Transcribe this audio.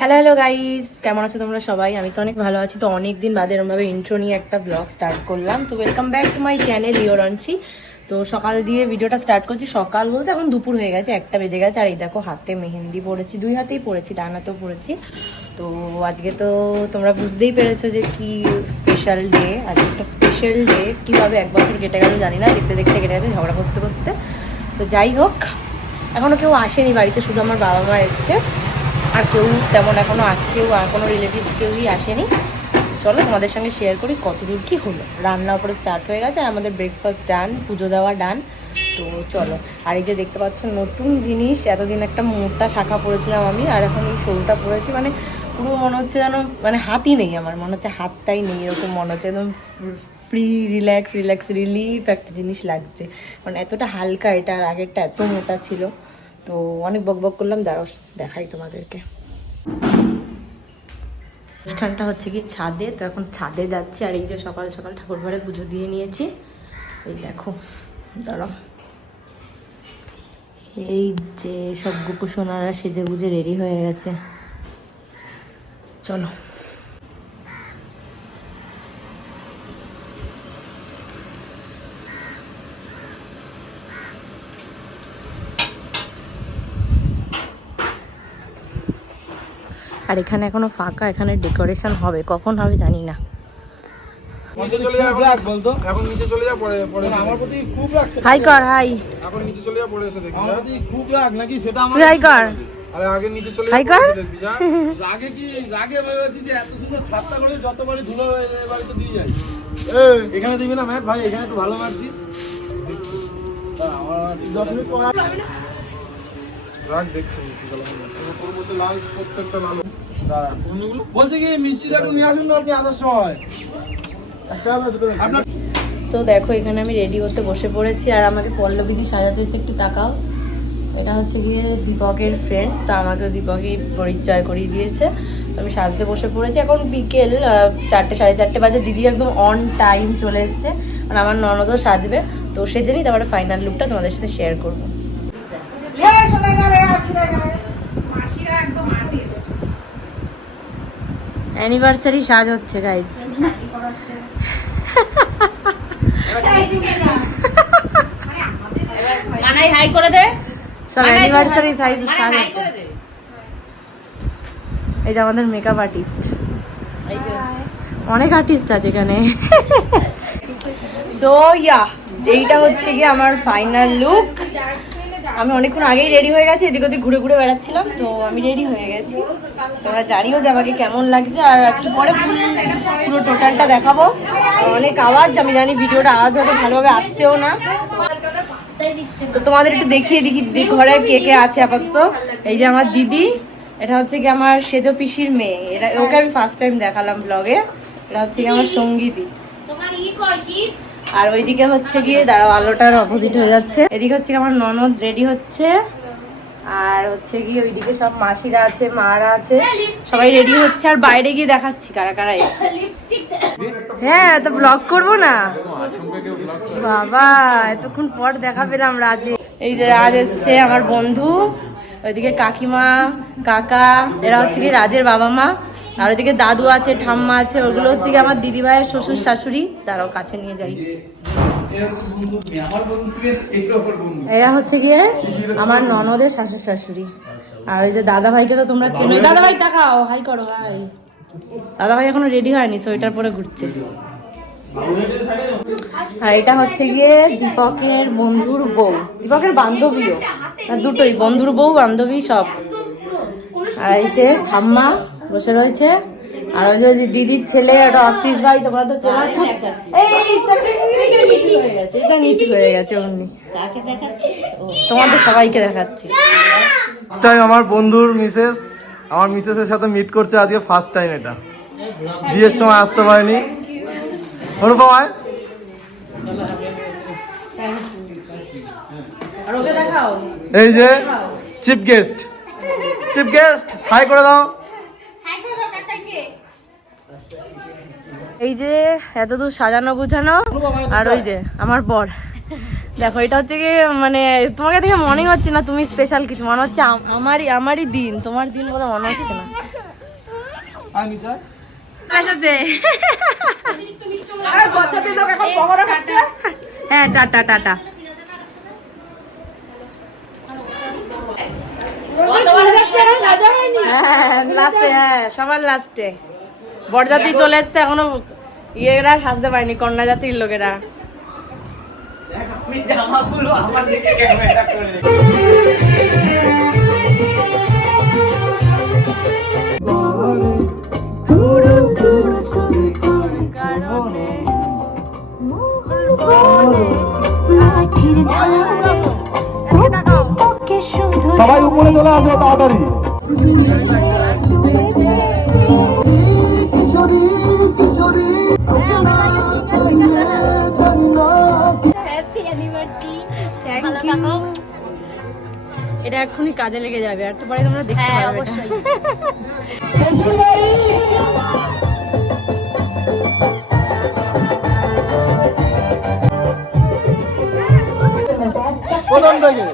Hello hello guys, কেমন আছো তোমরা সবাই? আমি তো অনেক ভালো আছি। তো অনেক দিন বাদে এরমভাবে ইন্ট্রো নিয়ে একটা ব্লগ স্টার্ট করলাম। তো welcome back to my channel ইয়োরঞ্চি। তো সকাল দিয়ে ভিডিওটা স্টার্ট করছি। সকাল বলতে এখন দুপুর হয়ে গেছে, 1টা বেজে গেছে। আর এই দেখো হাতে মেহেন্দি পড়েছি, 2 হাতেই পড়েছি, ডান হাতেও পড়েছি। তো আজকে তো তোমরা বুঝতেই পেরেছো যে কি স্পেশাল ডে। আজকে একটা স্পেশাল ডে। কীভাবে 1 বছর কেটে গেল জানি না, দেখতে দেখতে কেটে গেছে ঝগড়া করতে করতে। তো যাই হোক, এখনও কেউ আসেনি বাড়িতে, শুধু আমার বাবা মা এসছে। আর কেউ তেমন এখনও কোনো রিলেটিভস কেউই আসেনি। চলো তোমাদের সঙ্গে শেয়ার করি কতদূর কী হলো। রান্না উপরে স্টার্ট হয়ে গেছে, আর আমাদের ব্রেকফাস্ট ডান, পুজো দেওয়া ডান। তো চলো। আর এই যে দেখতে পাচ্ছ নতুন জিনিস, এতদিন একটা মোটা শাখা পরেছিলাম আমি, আর এখন এই সরুটা পরেছি। মানে পুরো মনে হচ্ছে যেন মানে হাতই নেই, আমার মনে হচ্ছে হাতটাই নেই, এরকম মনে হচ্ছে। একদম ফ্রি রিল্যাক্স রিলিফ একটা জিনিস লাগছে, কারণ এতটা হালকা এটা, আর আগেরটা এত মোটা ছিল। তো অনেক বকবক করলাম, দাঁড়াও দেখাই তোমাদেরকে। অনুষ্ঠানটা হচ্ছে কি ছাদে, তো এখন ছাদে যাচ্ছি। আর এই যে সকাল সকাল ঠাকুর ঘরে পুজো দিয়ে নিয়েছি, এই দেখো, দাঁড়াও। এই যে সব গুপু সোনারা সেজে গুজে রেডি হয়ে গেছে, চলো। আর এখানে এখনো ফাঁকা, এখানে ডেকোরেশন হবে, কখন হবে জানি না। হাই কর, হাই। এখন নিচে চলে যা, পড়ে এসে দেখবি। আমার প্রতি খুব রাগ নাকি সেটা আমার। হাই কর, আরে আগে নিচে চলে হাই যা, কর। পড়ে দেখবি যা। রাগে কি রাগে ভেবেছি যে এত সুন্দর ছাদটা করে যতবারই ধুলো বাড়িতে দিয়ে যাই। এই এখানে দিবি না ম্যাট ভাই, এখানে একটু ভালো মারছিস। আমার 10 মিনিট পর রাগ দেখছি ওর মধ্যে লাল, প্রত্যেকটা লাল। দাঁড়া কোনগুলো বলছে কি মিষ্টিটা একটু নিয়ে আসুন না আপনি আসার সময়। একটা আপনার। তো দেখো এখানে আমি রেডি হতে বসে পড়েছি, আর আমাকে পল্লবীদি সাজাতে এসে একটু তাকাও। এটা হচ্ছে গিয়ে দীপকের ফ্রেন্ড, তো আমাকে দীপকই পরিচয় করিয়ে দিয়েছে। আমি সাজতে বসে পড়েছি, এখন বিকেল 4টে 4:30 বাজে। দিদি একদম অন টাইম চলে এসছে, আর আমার ননদও সাজবে। তো সেজন্যই নিই, তারপরে ফাইনাল লুকটা তোমাদের সাথে শেয়ার করবো। অ্যানিভার্সারি সাজ হচ্ছে গাইস। মানাই হাই করে দে, সব অ্যানিভার্সারি সাইজ সাজ হচ্ছে। এই যে আমাদের মেকআপ আর্টিস্ট, অনেক আর্টিস্ট আছে এখানে। সো ইয়া, এইটা হচ্ছে গিয়ে আমার ফাইনাল লুক। আমি অনেকক্ষণ আগেই রেডি হয়ে গেছি, এদিক ওদিক ঘুরে ঘুরে বেড়াচ্ছিলাম। তো আমি রেডি হয়ে গেছি, তোমরা জানিও যে আমাকে কেমন লাগছে। আর একটু পরে পুরো টোটালটা দেখাবো। অনেক আওয়াজ, আমি জানি ভিডিওটা আওয়াজ হয়তো ভালোভাবে আসছেও না। তো তোমাদের একটু দেখিয়ে দিই ঘরে কে কে আছে আপাতত। এই যে আমার দিদি, এটা হচ্ছে কি আমার সেজো পিসির মেয়ে, এটা ওকে আমি ফার্স্ট টাইম দেখালাম ব্লগে। এটা হচ্ছে কি আমার সঙ্গীতি। আর ওইদিকে হচ্ছে গিয়ে, দাঁড়াও আলোটার অপোজিট হয়ে যাচ্ছে, এদিকে হচ্ছে আমার ননদ রেডি হচ্ছে। আর হচ্ছে গিয়ে ওইদিকে সব মাসিরা আছে, মারা আছে, সবাই রেডি হচ্ছে। আর বাইরে গিয়ে দেখাচ্ছি কারা কারা এসছে। হ্যাঁ, তো ব্লগ করবো না বাবা, এতক্ষণ পর দেখা পেলাম রাজে। এই যে রাজ এসছে, আমার বন্ধু। ওইদিকে কাকিমা, কাকা, এরা হচ্ছে কি রাজের বাবা মা। আর ওইদিকে দাদু আছে, ঠাম্মা আছে, ওগুলো হচ্ছে কি আমার দিদি ভাইয়ের শ্বশুর শাশুড়ি। তারাও কাছে নিয়ে যাই। এরা হচ্ছে গিয়ে আমার ননদের শাশুর শাশুড়ি। আর ওই যে দাদা ভাইকে তো তোমরা চেনো। দাদা ভাই তাকাও, হাই করো ভাই। দাদা ভাই এখনো রেডি হয়নি, সোয়েটার পরে ঘুরছে। আর এটা হচ্ছে গিয়ে দীপকের বন্ধুর বউ, দীপকের বান্ধবীও, দুটোই, বন্ধুর বউ বান্ধবী সব। আর এই যে ঠাম্মা বসে রয়েছে। আর ওই যে দিদির ছেলে, ওটা ৩৮ ভাই, তোমরা তো চেনা। এটা নিচু হয়ে গেছে অমনি, তোমাদের সবাইকে দেখাচ্ছি। আমার বন্ধুর মিসেস, আমার মিসেসের সাথে মিট করছে আজকে ফার্স্ট টাইম। এটা বিয়ের সময় আসতে পারেনি। অনুপমায় এই যে চিফ গেস্ট, হাই করে দাও। এই যে এতদূর সাজানো গুছানো। আর ওই যে আমার বর, দেখো এটা হচ্ছে কি, মানে তোমাকে দেখে মনে হচ্ছে না তুমি স্পেশাল কিছু, মনে হচ্ছে আমারই দিন, তোমার দিন বলে মনে হচ্ছে না। আর নিচে সাথে হ্যাঁ টাটা টাটা লাস্টে হ্যাঁ সবার লাস্টে বরযাত্রী চলে এসছে এখনো ইয়েরা সাজতে পারেনি কন্যা জাতির লোকেরা আমি জামাগুলো আমার দিকে ক্যামেরা করে সবাই উপরে চলে আসো তাড়াতাড়ি এটা এক্ষুনি কাজে লেগে যাবে আর একটু পরে তোমরা দেখতে পাবে অবশ্যই প্রথম থেকে